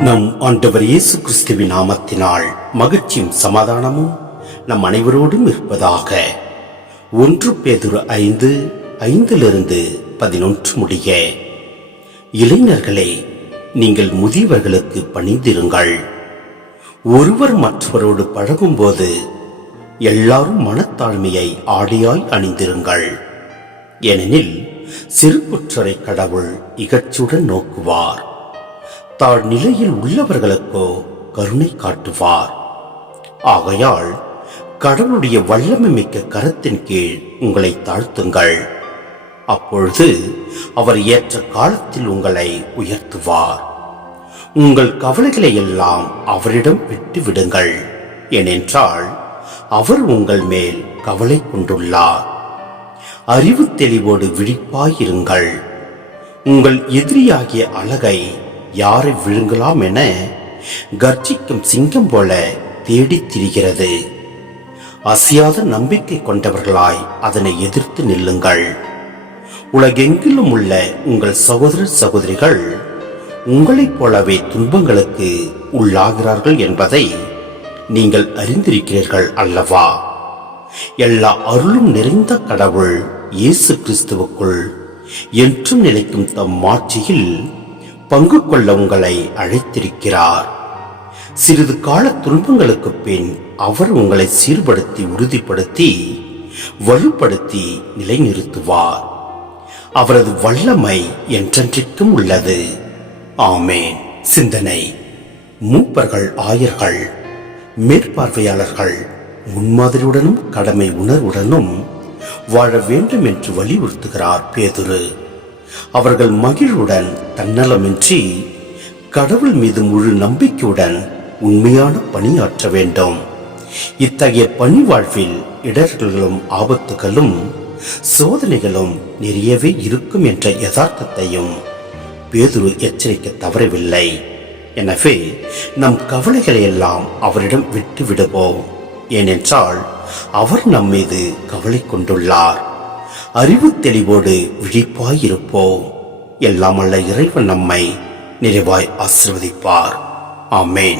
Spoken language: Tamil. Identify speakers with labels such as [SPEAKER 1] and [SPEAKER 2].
[SPEAKER 1] நம் ஆண்டவர் இயேசு கிறிஸ்துவின் நாமத்தினால் மகிழ்ச்சியும் சமாதானமும் நம் அனைவரோடும் இருப்பதாக. ஒன்று பேதுரு ஐந்து ஐந்திலிருந்து பதினொன்று முடிய. இளைஞர்களே நீங்கள் முதியவர்களுக்கு பணிந்திருங்கள். ஒருவர் மற்றவரோடு பழகும்போது எல்லாரும் மனத்தாழ்மையை ஆடியாய் அணிந்திருங்கள். ஏனெனில் சிறுபுற்றரை கடவுள் இகழ்ச்சியுடன் நோக்குவார். தாழ் நிலையில் உள்ளவர்களுக்கோ கருணை காட்டுவார். ஆகையால் கடவுளுடைய வல்லமை மிக்க கரத்தின் கீழ் உங்களை தாழ்த்துங்கள். அப்பொழுது அவர் ஏற்ற காலத்தில் உங்களை உயர்த்துவார். உங்கள் கவலைகளை எல்லாம் அவரிடம் விட்டு விடுங்கள். ஏனென்றால் அவர் உங்கள் மேல் கவலை கொண்டுள்ளார். அறிவு தெளிவோடு விழிப்பாயிருங்கள். உங்கள் எதிரியாகிய அழகை யாரை விழுங்கலாம் என கர்ஜிக்கும் சிங்கம் போல தேடித் திரிகிறது. அசையாத நம்பிக்கை கொண்டவர்களாய் அதனை எதிர்த்து நில்லுங்கள். உலகெங்கிலும் உள்ள உங்கள் சகோதர சகோதரிகள் உங்களைப் போலவே துன்பங்களுக்கு உள்ளாகிறார்கள் என்பதை நீங்கள் அறிந்திருக்கிறீர்கள் அல்லவா? எல்லா அருளும் நிறைந்த கடவுள் இயேசு கிறிஸ்துவுக்குள் என்றும் நிலைக்கும் தம் மாட்சியில் பங்கு கொள்ள உங்களை அழைத்திருக்கிறார். சிறிது கால துன்பங்களுக்கு பின் அவர் உங்களை சீர்படுத்தி உறுதிப்படுத்தி வலுப்படுத்தி நிலைநிறுத்துவார். அவரது வல்லமை என்றென்றைக்கும் உள்ளது. ஆமேன். சிந்தனை. மூப்பர்கள் ஆயர்கள் மேற்பார்வையாளர்கள் முன்மாதிரியுடனும் கடமை உணர்வுடனும் வாழ வேண்டும் என்று வலியுறுத்துகிறார் பேதுரு. அவர்கள் மகிழ்வுடன் தன்னலமின்றி கடவுள் மீது முழு நம்பிக்கையுடன் உண்மையான பணியாற்ற வேண்டும். இத்தகைய பணி வாழ்வில் இடர்களும் ஆபத்துகளும் சோதனைகளும் நிறையவே இருக்கும் என்ற யதார்த்தத்தையும் பேதுரு எச்சரிக்க தவறவில்லை. எனவே நம் கவலைகளை எல்லாம் அவரிடம் விட்டு விடுவோம் ஏனென்றால் அவர் நம்மீது கவலை கொண்டுள்ளார். அறிவு தெளிவோடு விழிப்பாயிருப்போம். எல்லாம் அல்ல இறைவன் நம்மை நிறைவாய் ஆசிர்வதிப்பார். ஆமேன்.